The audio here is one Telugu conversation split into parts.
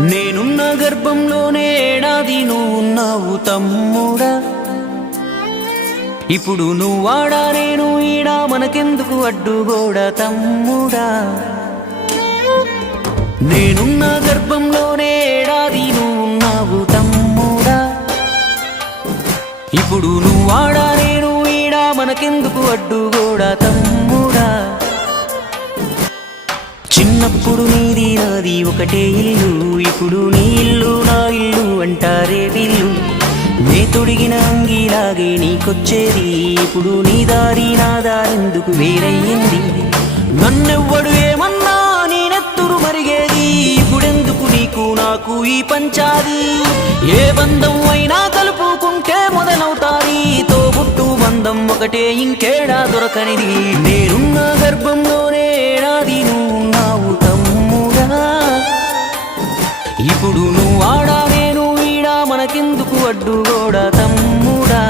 నేనున్న గర్భంలోనే ఏడాది నువ్వున్నావు తమ్ముడా. ఇప్పుడు నువ్వాడా నేను ఈడా మనకెందుకు అడ్డుగోడా తమ్ముడా. నేనున్న గర్భంలోనే ఏడాది నువ్వున్నావు తమ్ముడా. ఇప్పుడు నువ్వాడా నేను ఈడా మనకెందుకు అడ్డుగోడా తమ్ముడా. చిన్నప్పుడు నీది నాది ఒకటే ఇల్లు, ఇప్పుడు నీ ఇల్లు నా ఇల్లు అంటారే వీళ్ళు. నే తొడిగిన అంగీలాగే నీకొచ్చేది, ఇప్పుడు నీ దారి నా దారెందుకు వేరయ్యింది. నన్నెవ్వడు ఏమన్నా నేనెత్తురు మరిగేది, ఇప్పుడెందుకు నీకు నాకు ఈ పంచాది. ఏ బంధం అయినా కలుపుకుంటే మొదలవుతాది, తోబుట్టు బంధం ఒకటే ఇంకేడా దొరకనిది. నేనున్న గర్భంలోనే ఏడాది నువ్వున్నావు తమ్ముడా. ఇప్పుడు నువ్వాడా నేను ఈడా మనకెందుకు అడ్డుగోడా తమ్ముడా.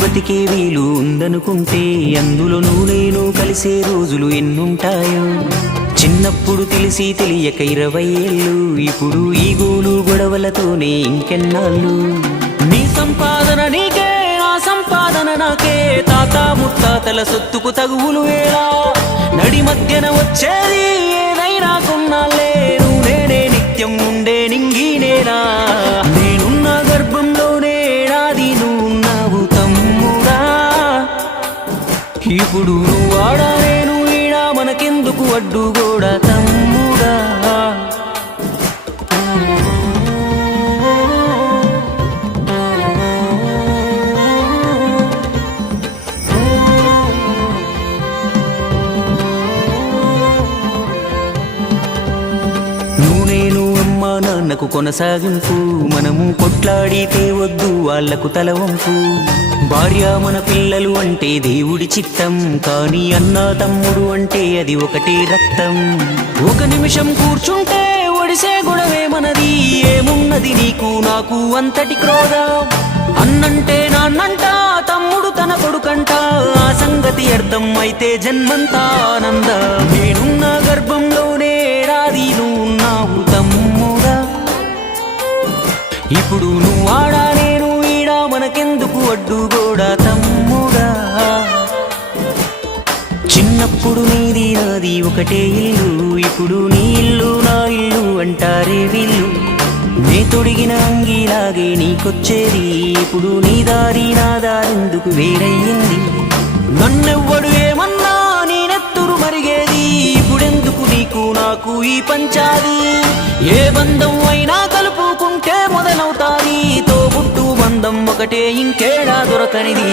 బతికే వీలు ఉందనుకుంటే అందులో నేను కలిసే రోజులు ఎన్నుంటాయో. చిన్నప్పుడు తెలిసి తెలియక 20 ఏళ్ళు, ఇప్పుడు ఈ గోలు గొడవలతోనే ఇంకెన్నాళ్ళు. నీ సంపాదన నీకే నా సంపాదన నాకే, తాత ముత్తాతల సొత్తుకు తగువులు వేళ. నడి మధ్యన వచ్చేది ఏదైనా కొన్నాళ్ళే, నువ్వు నేనే నిత్యం ఉండే నింగినేనా. నేనున్న గర్భంలోనే ఏడాది నువ్వున్నావు తమ్ముడా. ఇప్పుడు నువ్వాడా నేను ఈడా మనకెందుకు అడ్డుగోడా తమ్ముడా. నాన్నకు కొనసాగింపు, మనము కొట్లాడితే వద్దు వాళ్లకు తలవంపు. భార్య మన పిల్లలు అంటే దేవుడి చిత్తం, కానీ అన్న తమ్ముడు అంటే అది ఒకటే రక్తం. ఒక నిమిషం కూర్చుంటే ఒడిసే గొడవే మనది, ఏమున్నది నీకు నాకు అంతటి క్రోధం. అన్నంటే నాన్నంట, తమ్ముడు తన కొడుకంట, ఆ సంగతి అర్థం అయితే జన్మంతా ఆనంద. నేనున్న గర్భంలోనే ఏడాది నువ్వున్నావు తమ్ముడా. ఇప్పుడు నువ్వాడా నేను ఈడా మనకెందుకు అడ్డుగోడా తమ్ముడా. చిన్నప్పుడు నీది నాది ఒకటే ఇల్లు, ఇప్పుడు నీ ఇల్లు నా ఇల్లు అంటారే వీళ్ళు. నే తొడిగిన అంగీలాగే నీకొచ్చేది, ఇప్పుడు నీ దారి నా దారెందుకు వేరయ్యింది. నన్నెవ్వడు ఏమన్నా నేనెత్తురు మరిగేది, ఇప్పుడెందుకు నీకు నాకు ఈ పంచాది. ఏ బంధం అయినా కలుపుకుంటే మొదలవుతాది, తోబుట్టు బంధం ఒకటే ఇంకేడా దొరకనిది.